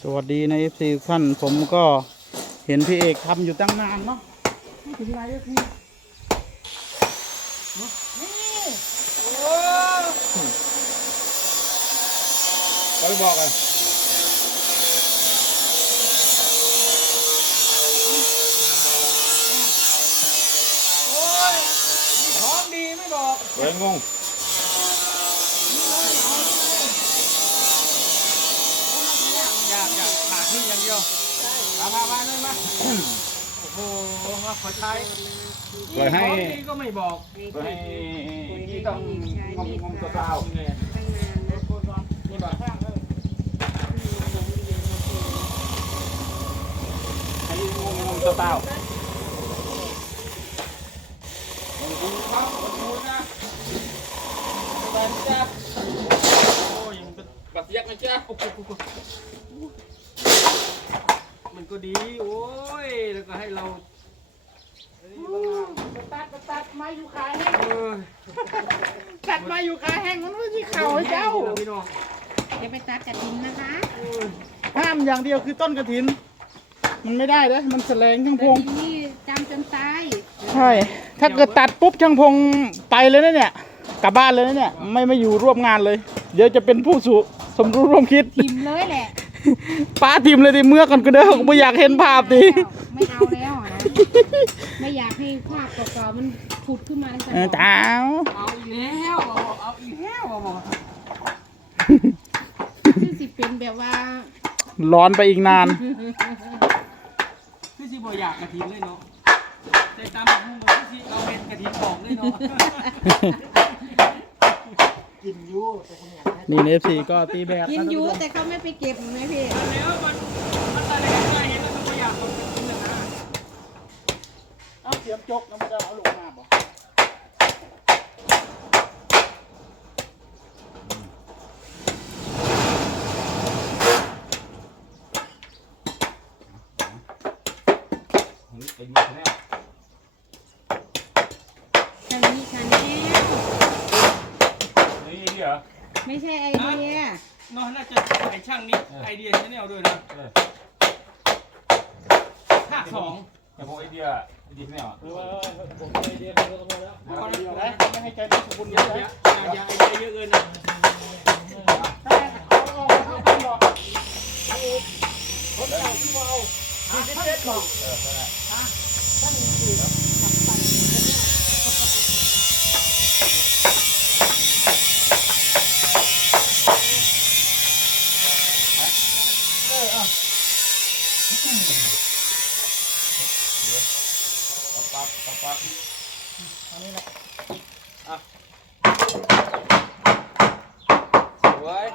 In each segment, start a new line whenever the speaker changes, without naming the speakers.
สวัสดีใน FC ทุกท่านผมก็เห็นพี่เอกทำอยู่ตั้งนานเนาะถึงไรก็พี่นี่โอ้ไปบอกกันโอ้ยมีของดีไม่บอกเฮ้ยงงอยากขาดที่อย่างเดียวมาเลยมาโอ้โหมาขอใช้นี่ของดีก็ไม่บอกให้ที่ต้องงมตัวเปล่านี่บอกให้งมตัวเปล่าดูครับดูนะสบายจ้ะโอ้ยมันเป็นบัตรยักษ์นะจ๊ะมันก็ดีโอ้ยแล้วก็ให้เราตัดมาอยู่ขาแห้งตัดมาอยู่ขาแห้งมันไม่ใช่เข่าเจ้าพี่น้อง
จะไปตัดกระถินนะคะ
ห้ามอย่างเดียวคือต้นกระถินมันไม่ได้เลยมันแสลงช่างพง
นี่จำจนตาย
ใช่ถ้าเกิดตัดปุ๊บช่างพงไปเลยนะเนี่ยกลับบ้านเลยนะเนี่ยไม่อยู่ร่วมงานเลยเดี๋ยวจะเป็นผู้สมรู้ร่วมคิด
ทิมเลยแหละ
ป้าทิมเลยดิเมื่อก่อนก็เด้อไม่อยากเห็นภาพดิ
ไม่เอาแล้วนะไม่อยากให้ภาพเก่าๆมันผุดขึ้นมาในสมอง
จ้า
เอาอีกแล้วเอาอีกแล้วคือสิเป็นแบบว่า
ร้อนไปอีกนาน
คือสิบ่อยากกระถิ่นเลยเนาะใจตามมุ่งก็คือสิเอาเป็นกระถิ่นของเลยเนาะ
กินยูนี่เอฟซีก็ตีแบบ
กินยูแต่เขาไม่ไปเก็บไหมพี่
แล้วมันอะไรกันเห็นแล้วมันบ่อยากกินเลยนะ
เอาเสียมจกแล้วมันจะเอาลงมาบ่
ไอ้นี่แน่
ชาแนล
นี่เหรอ
ไม่ใช่ไอเดีย
น้องน่าจะไอช่างนี้ไอเดียชาแนลด้วยนะภาค2แต่พวกไอเดียชาแนลผมไอเดียไปก็พอแล้ว
ไม่ให้ใจไม่สมบูรณ์เยอะ
อย่าไอเดียเยอะเกินนะปั๊บอันนี้แหละอ่ะสวย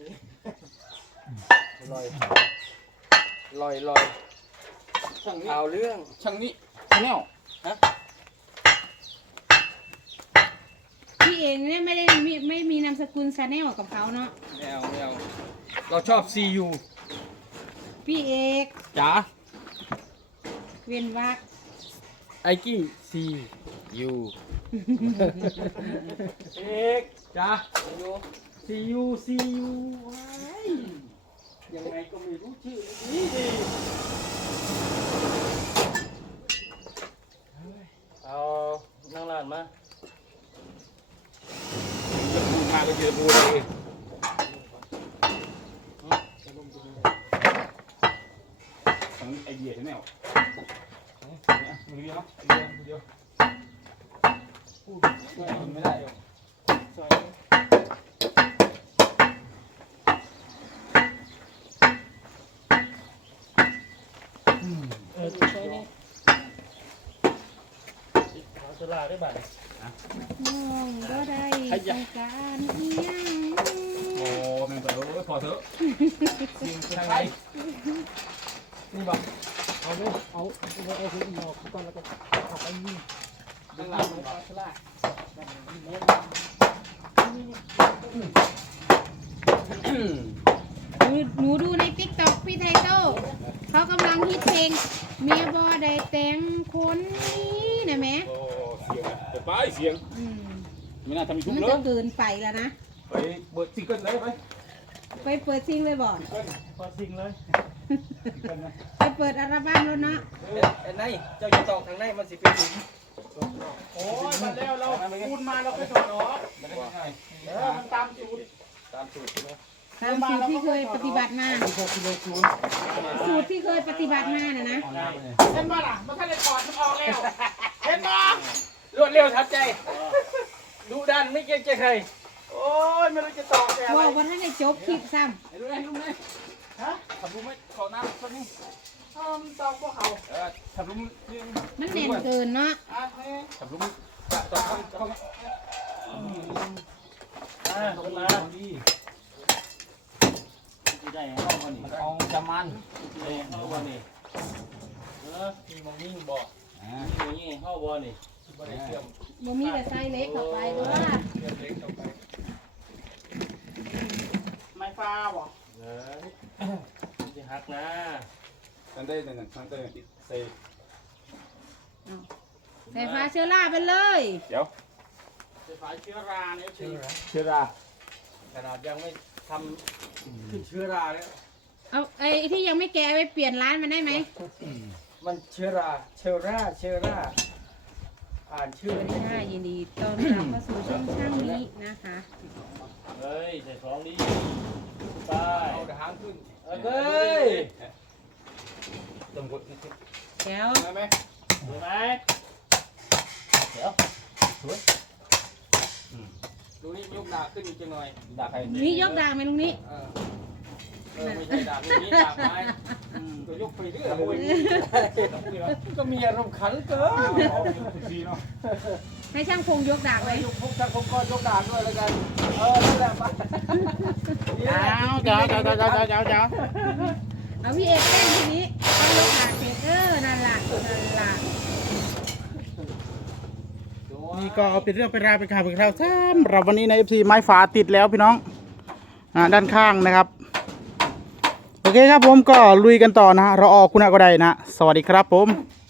ลอยช่างนี้เอาเรื่องช่างนี้แนวฮะ
พี่เองเนี่ยไม่มีนามสกุลชาแนลกับเขาเนาะ
แนวเราชอบ CU
พี่เอก
จ๋า
เวียนวัก
ไอกี้ CU เอกจ๋า CU ยังไงก็ไม่รู้ชื่อนี่ดีเอานั่งร้านมาจะพูดมาก็จะพูดเองทั้งไอเดียใช่ไหมมือเดียวมือเดียวพูดไม่ได้หรอก
ใช่นี่
เขาจะลาได้บ้าง
มองก็ได้ต้องการเพียง
โอ้แม่งเปิดพอเถอะสิ่งทางไหนนี่บอกเอาคุณหมอก่อนแล้วก็ขับไปนี่ดึงหลังมันก็ชะล่า
หนูดูในติ๊กต็อกพี่ไทโต้เขากำลังฮิตเพลงเมียบอได้แต่งคนนี้นะแม่
โอ้เสียงแต่ป้ายเสียงไม่น่าทำอีกทุกเลย
มันจะเกินไปแล้วนะ
ไปเปิดซิงเกิลเลยไป
ไปเปิดซิงเลยบ่
พอสิ่งเลย
ไปเปิดอัลบั้มแล้วเนาะ
ไอ้ไหนเจ้าจะตอกทางไหนมันสิเป็นหลุม
โอ้ยมาแล้วเราพูดมาเราไปถอดออก
มันได้ง่าย
มันตามสูตร
ตามสูตรใช่ไหม
ตามสูตรที่เคยปฏิบัติมา
6 กิโลคูณ
สูตรที่เคยปฏิบัติมาน่ะนะ
เอาน้ำเลย
เห็นป่ะล่ะมันท่านได้ถอดมันออกแล้วเห็นป่ะ
รวดเร็วทันใจดูดันไม่เกรงใจใครโอ้ยไม่รู้จะตอกแกอะไร
ว่าวันนั้นได้จบคลิปซ้
ไอ้ลูกไอ้ลูกไอ้ฮะทำลูกไม่ขอน้ำสักนิด
ตอกพวกเขา
ทำลูกนี่
ำมันแน่นเกินเนาะ
ทำลูกจะต่อเข้าเข้าลงมาดีที่ได้เข้าวันนี้เอาจำมันที่ได้เข้าวันนี้
มีมองยิ่งบอกมีมองยิ่งเข้าบอลนี่บอลเชื่อม
บ่มีแต่ไส้เล็กเข้าไปด้วย
เชื่อมเล็กเข้าไป
ไม้ฟ้าบ่
จะหักนะ
ตั้งได้หนึ่งตั้งได้ใส่
ใส่ฟ้าเชื้อราไปเลย
เดี๋ยว
ไฟฟ้าเชื้อราเนี่ย
เชื้อรา
เชื้อรา
ขนาดยังไม่ทำขึ้นเชื้อราแล้ว
เอาไอ้ที่ยังไม่แกะไปเปลี่ยนร้านมันได้ไหม
มันเชื้อราอ่านชื่อ
สวัสดีค่ะยินดีต้อนรับเข้าสู่ช่องช่างนี้นะคะ
เฮ้ยใส่ของดีไปเอาหางขึ้นเฮ้
เฮ้
ย
ยตำรวจ
แก้ว
ได้ไหมได้ไหม
เดี๋ยวสวย
ดูนี่ยกดาบขึ้นอีกหน่อย
ด่าใคร
นี่ยกด่างไหมลุงนี้
ไม่ใช่ดาบนี้ดาบไม้ก็ยกไปเรื่อยโอ้ยก็มีอารมณ์ขันเกิน
เอาทุกทีเนาะ
ให้ช่างพงยกด่างไว้
ยกพวกท่านผมก็ยกดาบด้วยแล้วกันนั่นแหละมา
เจ้า
เอาพี่เอกแป้งทีนี้ต้องยกด่างเสร็จนั่นล่ะ
นี่ก็เป็นเรื่องเป็นราวเป็นข่าวเป็นคราวสำหรับวันนี้ใน FC ไม้ฝาติดแล้วพี่น้องด้านข้างนะครับโอเคครับผมก็ลุยกันต่อนะฮะรอคุณะก็ได้นะสวัสดีครับผม